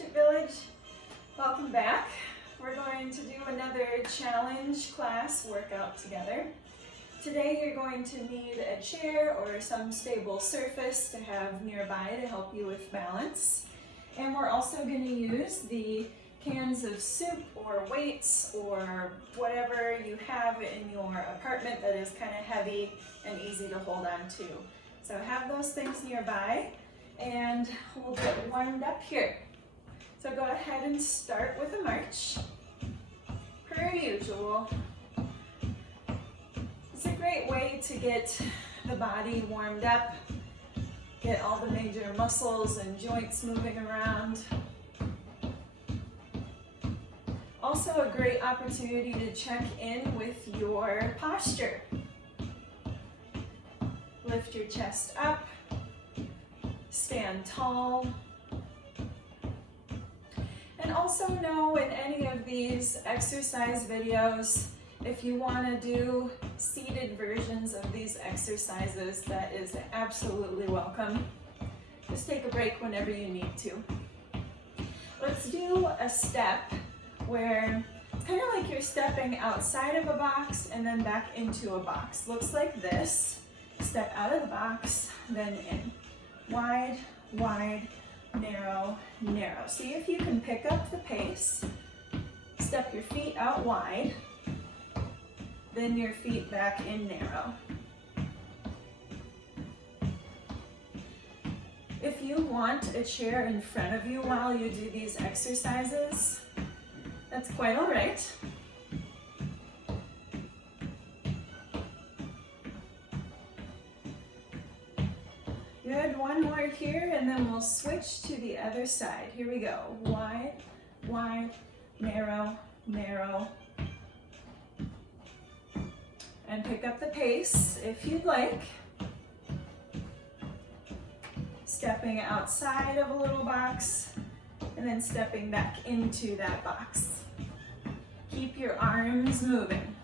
Midget Village. Welcome back. We're going to do another challenge class workout together. Today you're going to need a chair or some stable surface to have nearby to help you with balance. And we're also going to use the cans of soup or weights or whatever you have in your apartment that is kind of heavy and easy to hold on to. So have those things nearby and we'll get warmed up here. So go ahead and start with a march, per usual. It's a great way to get the body warmed up, get all the major muscles and joints moving around. Also a great opportunity to check in with your posture. Lift your chest up, stand tall. And also know in any of these exercise videos, if you want to do seated versions of these exercises, that is absolutely welcome. Just take a break whenever you need to. Let's do a step where it's kind of like you're stepping outside of a box and then back into a box. Looks like this. Step out of the box, then in. Wide, wide, narrow, narrow. See if you can pick up the pace. Step your feet out wide, then your feet back in narrow. If you want a chair in front of you while you do these exercises, that's quite all right. Good, one more here and then we'll switch to the other side. Here we go. Wide, wide, narrow, narrow. And pick up the pace if you'd like. Stepping outside of a little box and then stepping back into that box. Keep your arms moving.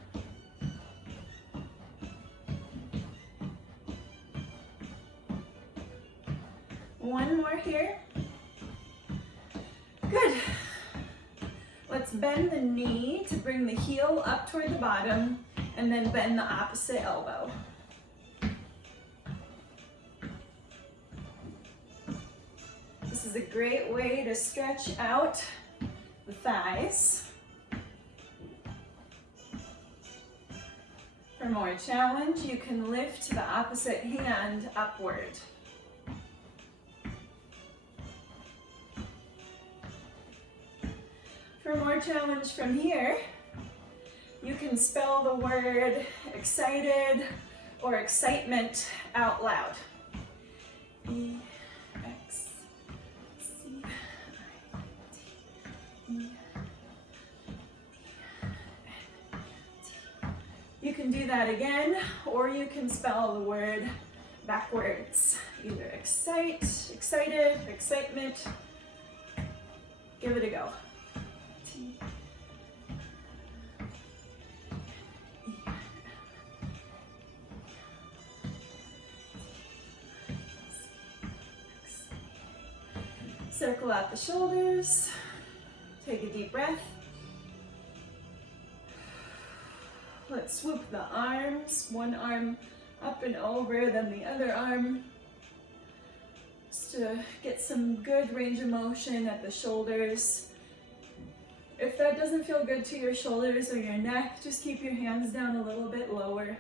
One more here. Good. Let's bend the knee to bring the heel up toward the bottom and then bend the opposite elbow. This is a great way to stretch out the thighs. For more challenge, you can lift the opposite hand upward. For more challenge from here, you can spell the word excited or excitement out loud. E-X-C-I-T-E-M-E-N-T. You can do that again, or you can spell the word backwards. Either excite, excited, excitement. Give it a go. Circle out the shoulders. Take a deep breath. Let's swoop the arms. One arm up and over, then the other arm. Just to get some good range of motion at the shoulders. If that doesn't feel good to your shoulders or your neck, just keep your hands down a little bit lower.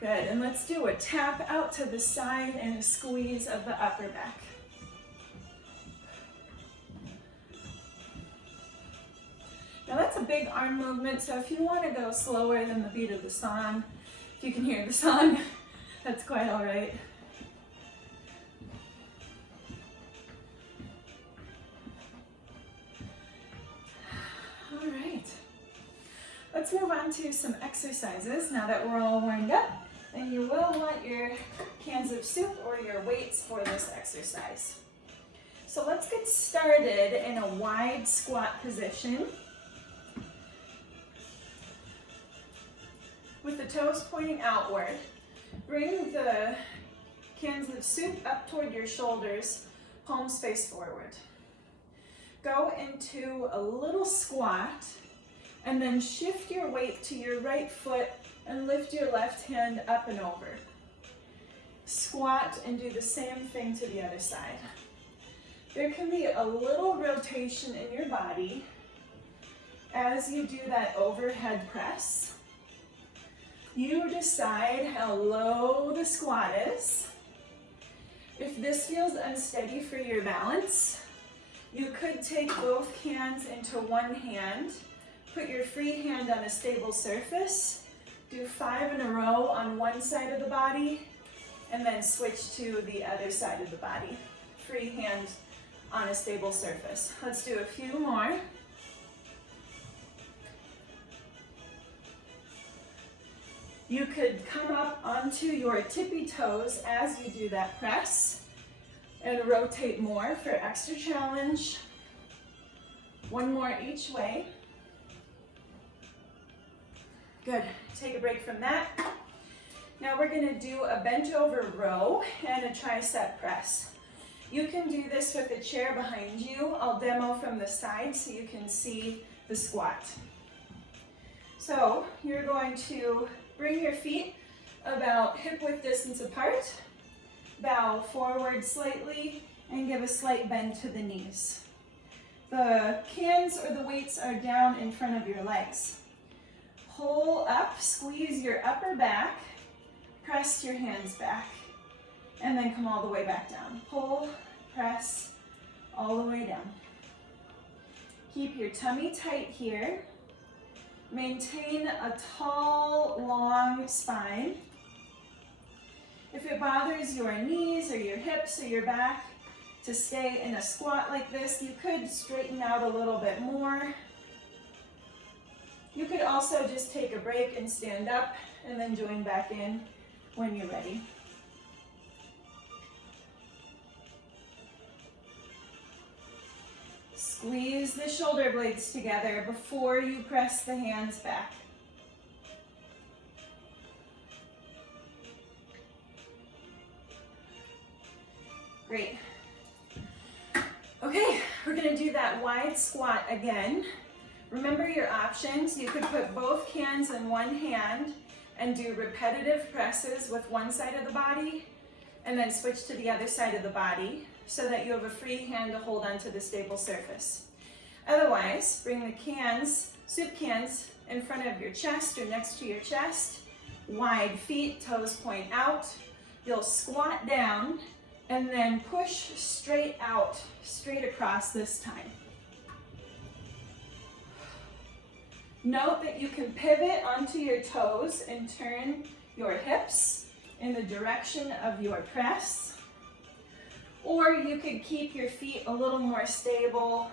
Good, and let's do a tap out to the side and a squeeze of the upper back. Now that's a big arm movement, so if you want to go slower than the beat of the song, if you can hear the song, that's quite all right. All right, let's move on to some exercises now that we're all warmed up. And you will want your cans of soup or your weights for this exercise. So let's get started in a wide squat position. With the toes pointing outward, bring the cans of soup up toward your shoulders palms face forward. Go into a little squat and then shift your weight to your right foot and lift your left hand up and over. Squat and do the same thing to the other side. There can be a little rotation in your body as you do that overhead press. You decide how low the squat is. If this feels unsteady for your balance, you could take both hands into one hand, put your free hand on a stable surface, do 5 in a row on one side of the body, and then switch to the other side of the body. Free hand on a stable surface. Let's do a few more. You could come up onto your tippy toes as you do that press and rotate more for extra challenge. One more each way. Good, take a break from that. Now we're gonna do a bent over row and a tricep press. You can do this with a chair behind you. I'll demo from the side so you can see the squat. So you're going to bring your feet about hip width distance apart, bow forward slightly, and give a slight bend to the knees. The cans or the weights are down in front of your legs. Pull up, squeeze your upper back, press your hands back, and then come all the way back down. Pull, press, all the way down. Keep your tummy tight here. Maintain a tall, long spine. If it bothers your knees or your hips or your back to stay in a squat like this, you could straighten out a little bit more. You could also just take a break and stand up and then join back in when you're ready. Squeeze the shoulder blades together before you press the hands back. Great. Okay, we're gonna do that wide squat again. Remember your options. You could put both cans in one hand and do repetitive presses with one side of the body and then switch to the other side of the body so that you have a free hand to hold onto the stable surface. Otherwise, bring the cans, soup cans, in front of your chest or next to your chest. Wide feet, toes point out. You'll squat down and then push straight out, straight across this time. Note that you can pivot onto your toes and turn your hips in the direction of your press. Or you could keep your feet a little more stable,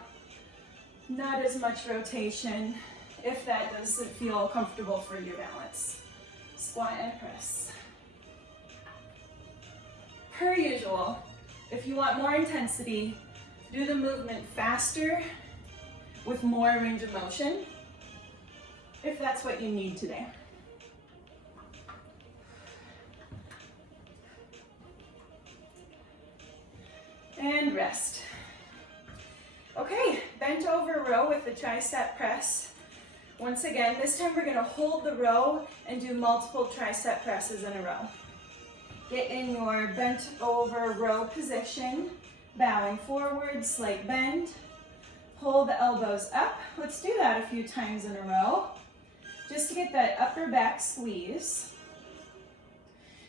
not as much rotation, if that doesn't feel comfortable for your balance. Squat and press. Per usual, if you want more intensity, do the movement faster with more range of motion, if that's what you need today. And rest. Okay, bent over row with the tricep press. Once again, this time we're gonna hold the row and do multiple tricep presses in a row. Get in your bent over row position, bowing forward, slight bend. Pull the elbows up. Let's do that a few times in a row, just to get that upper back squeeze.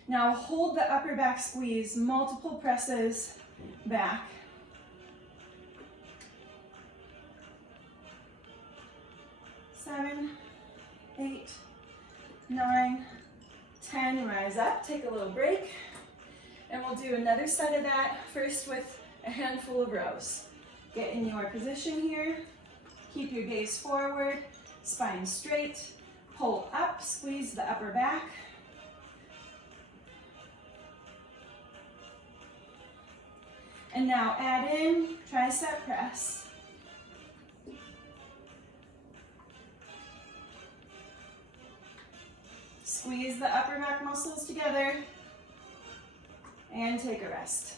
Now hold the upper back squeeze, multiple presses back. Seven, 8, 9, 10, rise up, take a little break, and we'll do another set of that, first with a handful of rows. Get in your position here, keep your gaze forward, spine straight, pull up, squeeze the upper back. And now add in tricep press. Squeeze the upper back muscles together and take a rest.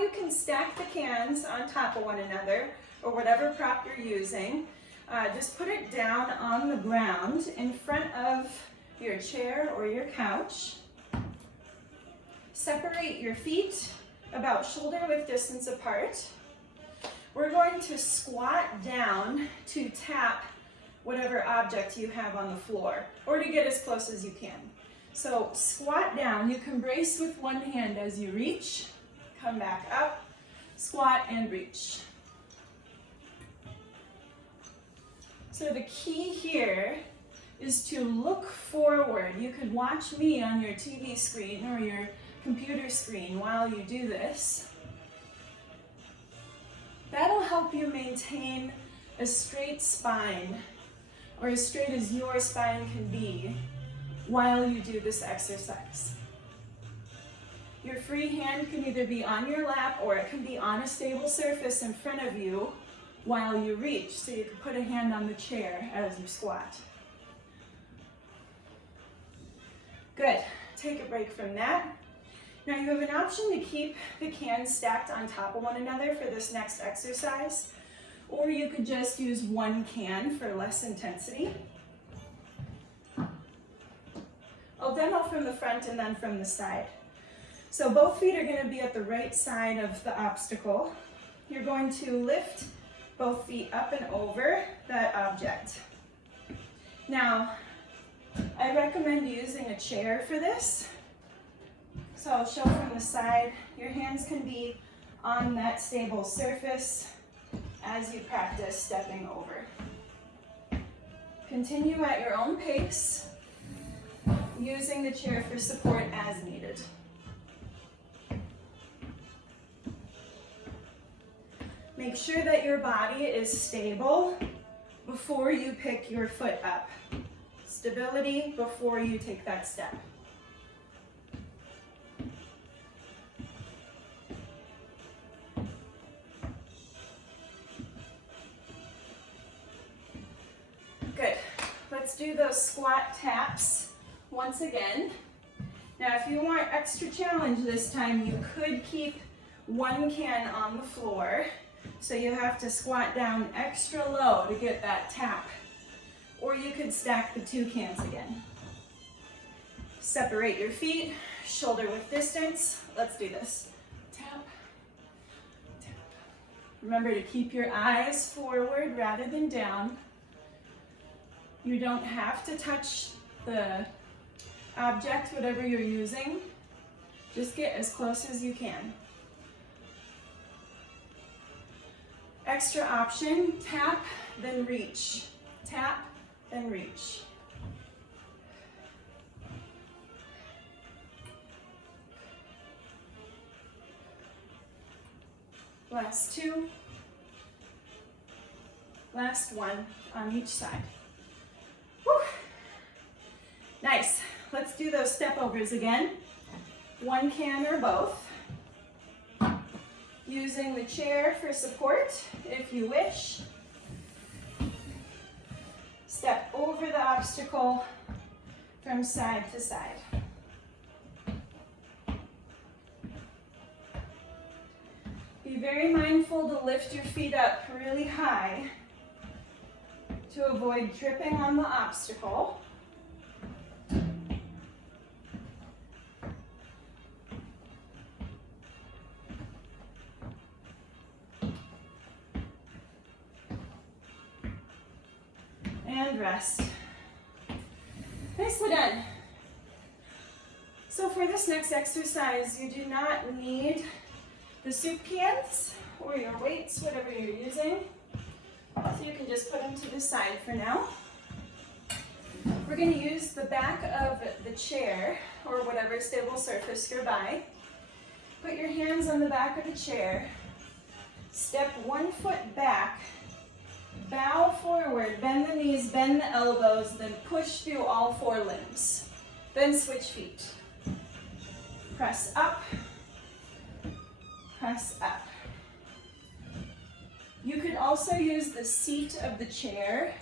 now you can stack the cans on top of one another, or whatever prop you're using. Just put it down on the ground in front of your chair or your couch. Separate your feet about shoulder width distance apart. We're going to squat down to tap whatever object you have on the floor, or to get as close as you can. So squat down. You can brace with one hand as you reach. Come back up, squat and reach. So the key here is to look forward. You could watch me on your TV screen or your computer screen while you do this. That'll help you maintain a straight spine, or as straight as your spine can be while you do this exercise. Your free hand can either be on your lap or it can be on a stable surface in front of you while you reach. So you can put a hand on the chair as you squat. Good. Take a break from that. Now you have an option to keep the cans stacked on top of one another for this next exercise, or you could just use one can for less intensity. I'll demo from the front and then from the side. So both feet are going to be at the right side of the obstacle. You're going to lift both feet up and over that object. Now, I recommend using a chair for this. So I'll show from the side. Your hands can be on that stable surface as you practice stepping over. Continue at your own pace, using the chair for support as needed. Make sure that your body is stable before you pick your foot up. Stability before you take that step. Good. Let's do those squat taps once again. Now, if you want extra challenge this time, you could keep one can on the floor. So you have to squat down extra low to get that tap. Or you could stack the two cans again. Separate your feet, shoulder width distance. Let's do this. Tap, tap. Remember to keep your eyes forward rather than down. You don't have to touch the object, whatever you're using. Just get as close as you can. Extra option, tap, then reach. Tap, then reach. Last two. Last one on each side. Whew. Nice. Let's do those step overs again. One can or both. Using the chair for support if you wish. Step over the obstacle from side to side. Be very mindful to lift your feet up really high to avoid tripping on the obstacle. And rest. Nicely done. So for this next exercise, you do not need the soup cans or your weights, whatever you're using. So you can just put them to the side for now. We're going to use the back of the chair or whatever stable surface you're by. Put your hands on the back of the chair. Step one foot back. Bow forward, bend the knees, bend the elbows, then push through all four limbs. Then switch feet. Press up, press up. You could also use the seat of the chair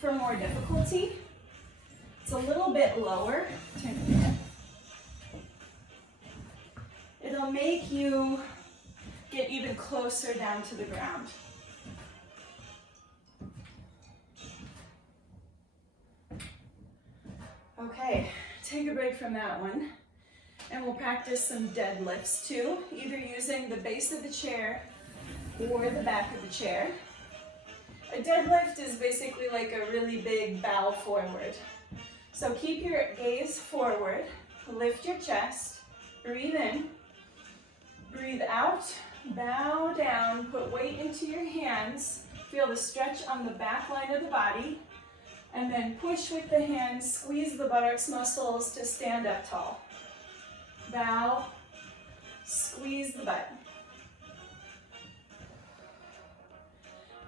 for more difficulty. It's a little bit lower. Turn it. It'll make you get even closer down to the ground. Okay, take a break from that one. And we'll practice some deadlifts too, either using the base of the chair or the back of the chair. A deadlift is basically like a really big bow forward. So keep your gaze forward, lift your chest, breathe in, breathe out, bow down, put weight into your hands, feel the stretch on the back line of the body, and then push with the hands, squeeze the buttocks muscles to stand up tall. Bow, squeeze the butt.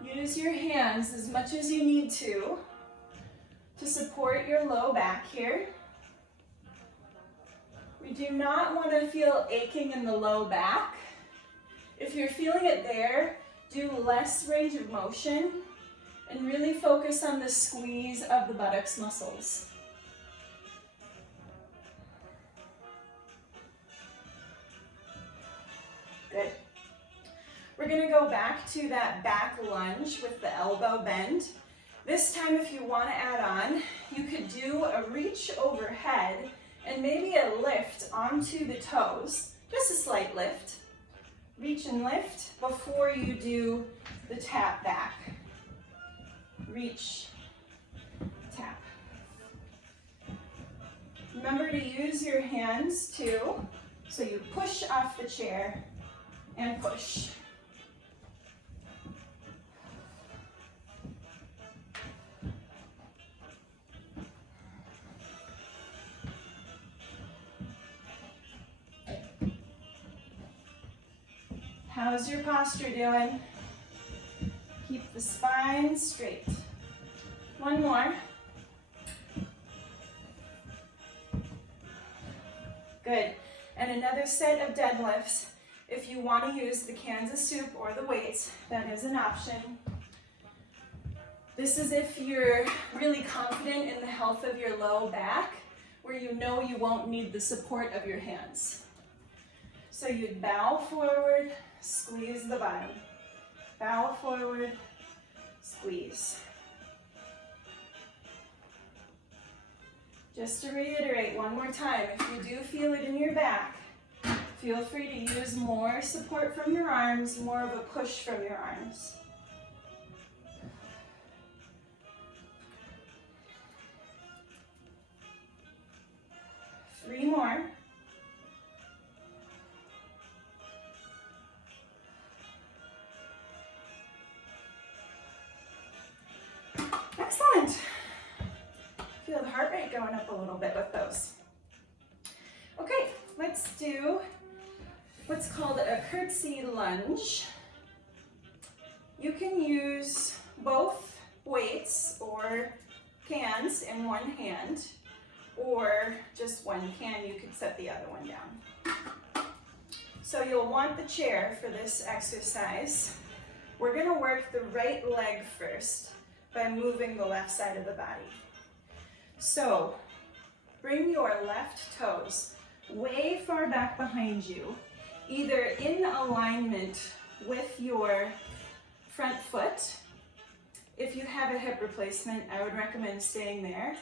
Use your hands as much as you need to support your low back here. We do not want to feel aching in the low back. If you're feeling it there, do less range of motion and really focus on the squeeze of the buttocks muscles. Good. We're going to go back to that back lunge with the elbow bend. This time, if you want to add on, you could do a reach overhead and maybe a lift onto the toes, just a slight lift. Reach and lift before you do the tap back. Reach, tap. Remember to use your hands too, so you push off the chair and push. How's your posture doing? Keep the spine straight. One more. Good. And another set of deadlifts. If you want to use the Kansas soup or the weights, that is an option. This is if you're really confident in the health of your low back, where you know you won't need the support of your hands. So you'd bow forward, squeeze the bottom. Bow forward, squeeze. Just to reiterate one more time, if you do feel it in your back, feel free to use more support from your arms, more of a push from your arms. Three more. Excellent. Feel the heart rate going up a little bit with those. Okay, let's do what's called a curtsy lunge. You can use both weights or cans in one hand, or just one can. You could set the other one down. So you'll want the chair for this exercise. We're going to work the right leg first by moving the left side of the body. So bring your left toes way far back behind you, either in alignment with your front foot. If you have a hip replacement, I would recommend staying there.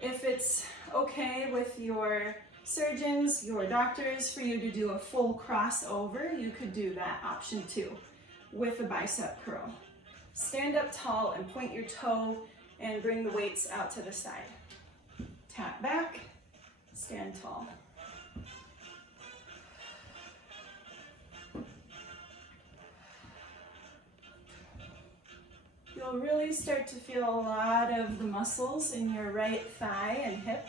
If it's okay with your surgeons, your doctors, for you to do a full crossover, you could do that option too, with a bicep curl. Stand up tall and point your toe and bring the weights out to the side. Tap back, stand tall. You'll really start to feel a lot of the muscles in your right thigh and hip.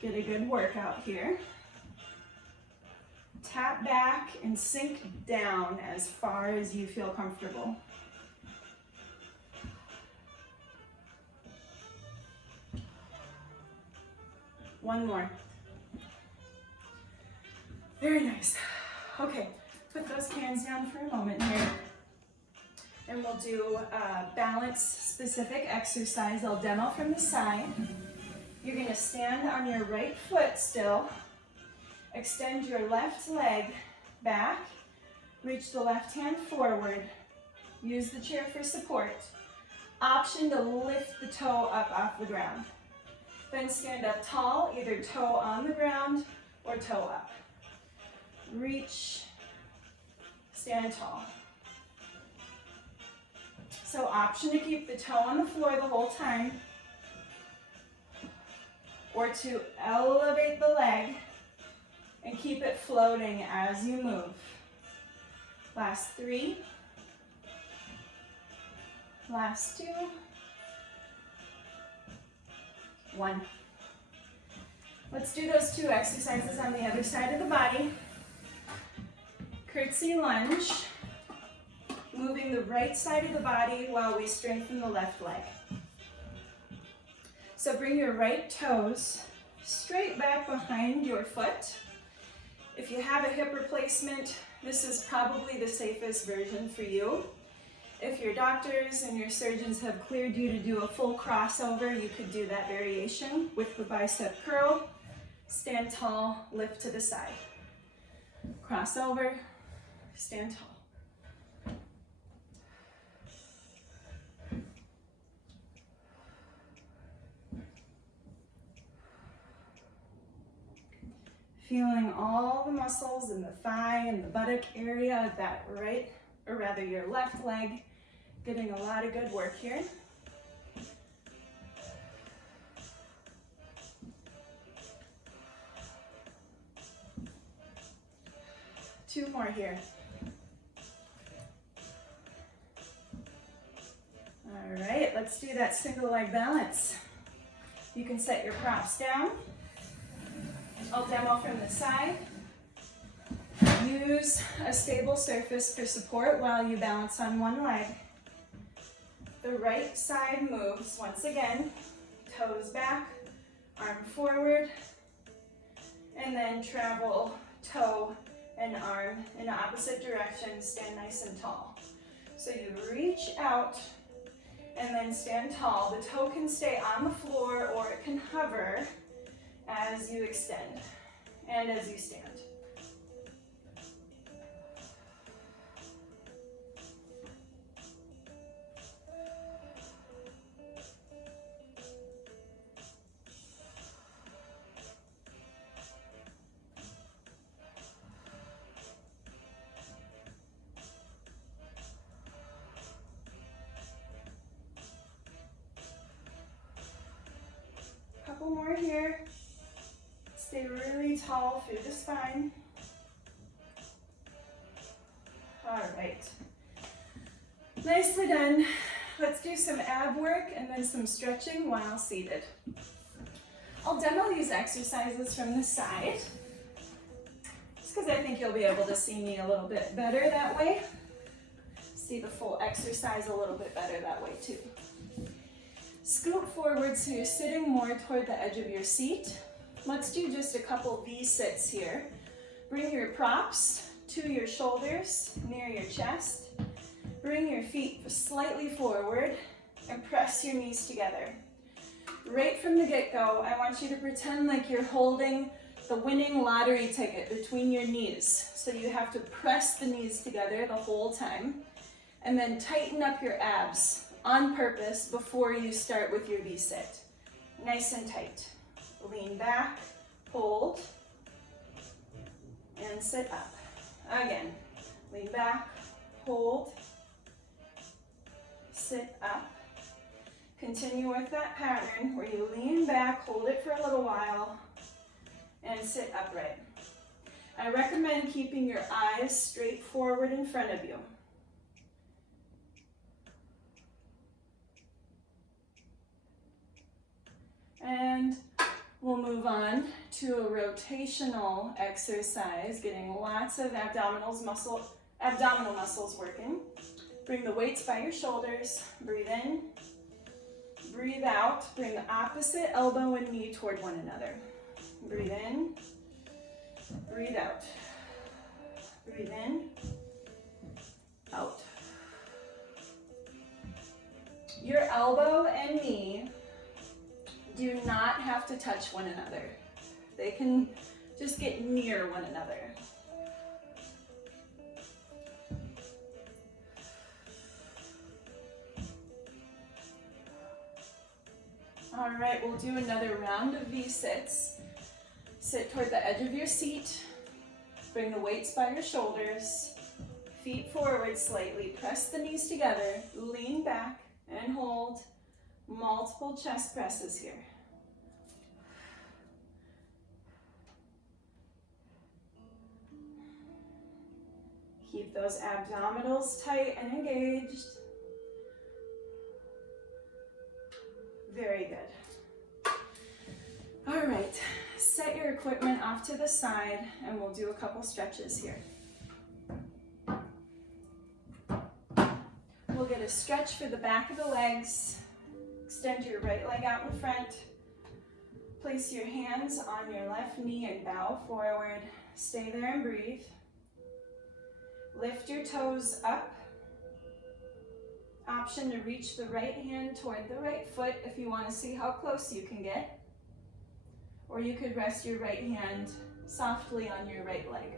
Get a good workout here. Tap back and sink down as far as you feel comfortable. One more. Very nice. Okay, put those hands down for a moment here. And we'll do a balance-specific exercise. I'll demo from the side. You're going to stand on your right foot still. Extend your left leg back. Reach the left hand forward. Use the chair for support. Option to lift the toe up off the ground. Then stand up tall, either toe on the ground or toe up. Reach, stand tall. So option to keep the toe on the floor the whole time, or to elevate the leg and keep it floating as you move. Last 3. Last 2. 1. Let's do those 2 exercises on the other side of the body. Curtsy lunge, moving the right side of the body while we strengthen the left leg. So bring your right toes straight back behind your foot. If you have a hip replacement, this is probably the safest version for you. If your doctors and your surgeons have cleared you to do a full crossover, you could do that variation with the bicep curl. Stand tall, lift to the side. Crossover, stand tall. Feeling all the muscles in the thigh and the buttock area of that right, or rather your left leg, getting a lot of good work here. Two more here. All right, let's do that single leg balance. You can set your props down. I'll demo from the side. Use a stable surface for support while you balance on one leg. The right side moves once again, toes back, arm forward, and then travel toe and arm in opposite directions, stand nice and tall. So you reach out and then stand tall. The toe can stay on the floor or it can hover as you extend and as you stand. Couple more here. Stay really tall through the spine. All right. Nicely done. Let's do some ab work and then some stretching while seated. I'll demo these exercises from the side, just because I think you'll be able to see me a little bit better that way. See the full exercise a little bit better that way too. Scoot forward so you're sitting more toward the edge of your seat. Let's do just a couple V-sits here. Bring your props to your shoulders, near your chest. Bring your feet slightly forward and press your knees together. Right from the get-go, I want you to pretend like you're holding the winning lottery ticket between your knees. So you have to press the knees together the whole time. And then tighten up your abs on purpose before you start with your V-sit. Nice and tight. Lean back, hold, and sit up. Again, lean back, hold, sit up. Continue with that pattern where you lean back, hold it for a little while, and sit upright. I recommend keeping your eyes straight forward in front of you. And we'll move on to a rotational exercise, getting lots of abdominal muscles working. Bring the weights by your shoulders, breathe in, breathe out, bring the opposite elbow and knee toward one another. Breathe in, breathe out. Breathe in, out. Your elbow and knee do not have to touch one another. They can just get near one another. All right, we'll do another round of V-sits. Sit toward the edge of your seat. Bring the weights by your shoulders. Feet forward slightly. Press the knees together. Lean back and hold. Multiple chest presses here. Keep those abdominals tight and engaged. Very good. All right, set your equipment off to the side and we'll do a couple stretches here. We'll get a stretch for the back of the legs. Extend your right leg out in front. Place your hands on your left knee and bow forward. Stay there and breathe. Lift your toes up. Option to reach the right hand toward the right foot if you want to see how close you can get. Or you could rest your right hand softly on your right leg.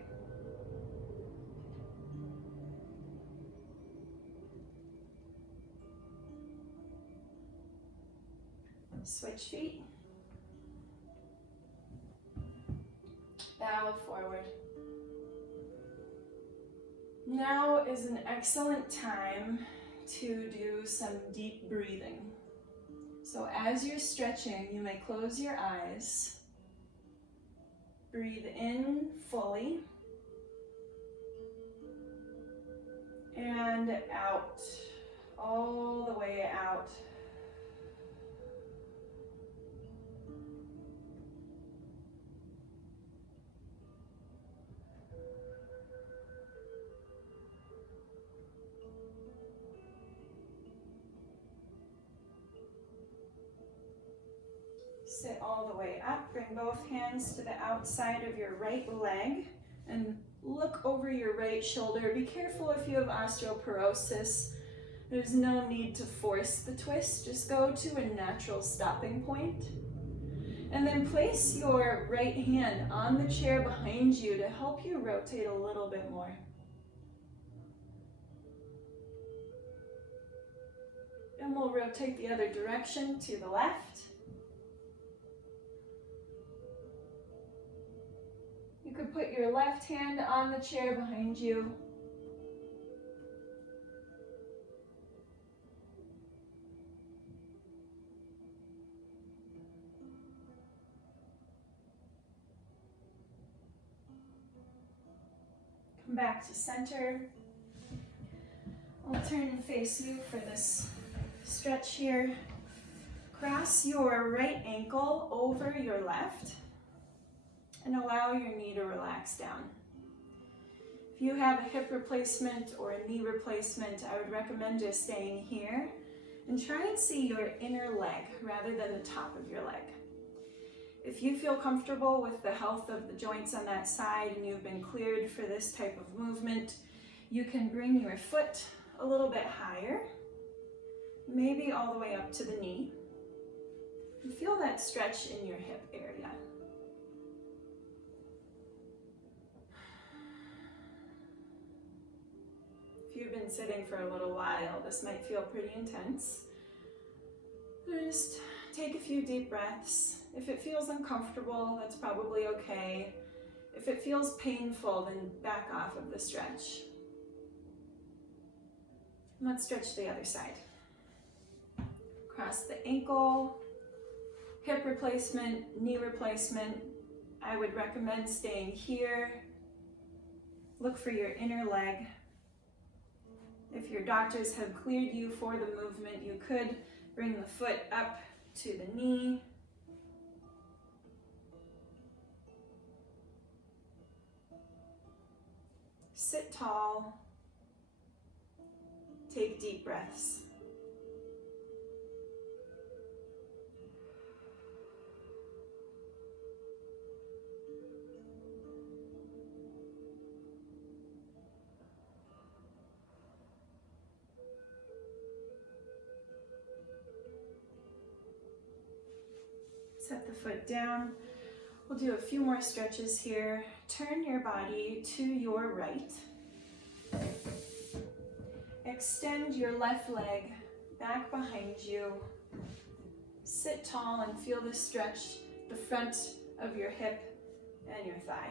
Switch feet. Bow forward. Now is an excellent time to do some deep breathing. So as you're stretching, you may close your eyes. Breathe in fully. And out. All the way out. Sit all the way up, bring both hands to the outside of your right leg and look over your right shoulder. Be careful if you have osteoporosis. There's no need to force the twist, just go to a natural stopping point. And then place your right hand on the chair behind you to help you rotate a little bit more. And we'll rotate the other direction to the left. You could put your left hand on the chair behind you. Come back to center. I'll turn and face you for this stretch here. Cross your right ankle over your left. And allow your knee to relax down. If you have a hip replacement or a knee replacement, I would recommend just staying here and try and see your inner leg rather than the top of your leg. If you feel comfortable with the health of the joints on that side and you've been cleared for this type of movement, you can bring your foot a little bit higher, maybe all the way up to the knee. And feel that stretch in your hip area. If you've been sitting for a little while, this might feel pretty intense. Just take a few deep breaths. If it feels uncomfortable, that's probably okay. If it feels painful, then back off of the stretch. And let's stretch the other side. Cross the ankle, hip replacement, knee replacement. I would recommend staying here. Look for your inner leg. If your doctors have cleared you for the movement, you could bring the foot up to the knee. Sit tall. Take deep breaths. Set the foot down. We'll do a few more stretches here. Turn your body to your right. Extend your left leg back behind you. Sit tall and feel the stretch, the front of your hip and your thigh.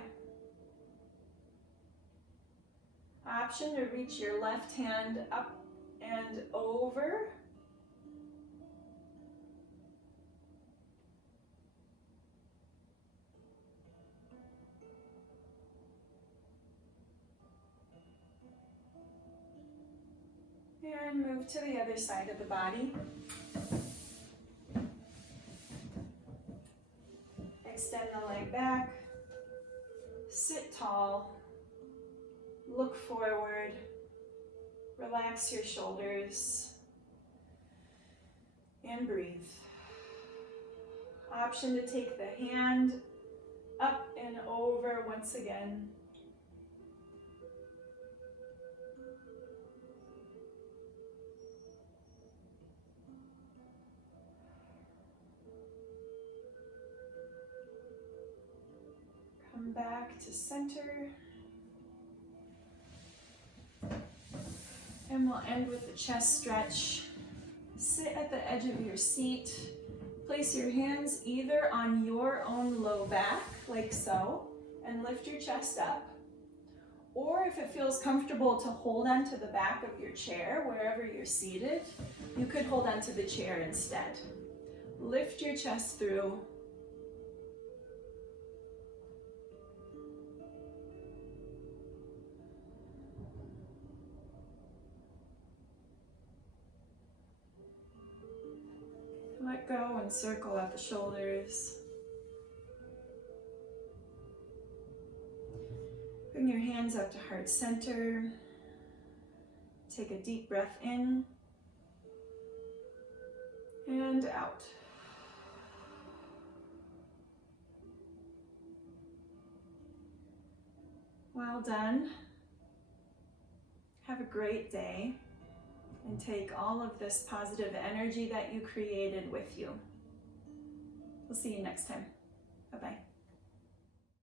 Option to reach your left hand up and over. And move to the other side of the body. Extend the leg back. Sit tall. Look forward. Relax your shoulders. And breathe. Option to take the hand up and over once again. Come back to center. And we'll end with the chest stretch. Sit at the edge of your seat. Place your hands either on your own low back, like so, and lift your chest up. Or if it feels comfortable to hold onto the back of your chair, wherever you're seated, you could hold onto the chair instead. Lift your chest through. Let go and circle out the shoulders. Bring your hands up to heart center. Take a deep breath in and out. Well done. Have a great day. And take all of this positive energy that you created with you. We'll see you next time. Bye-bye.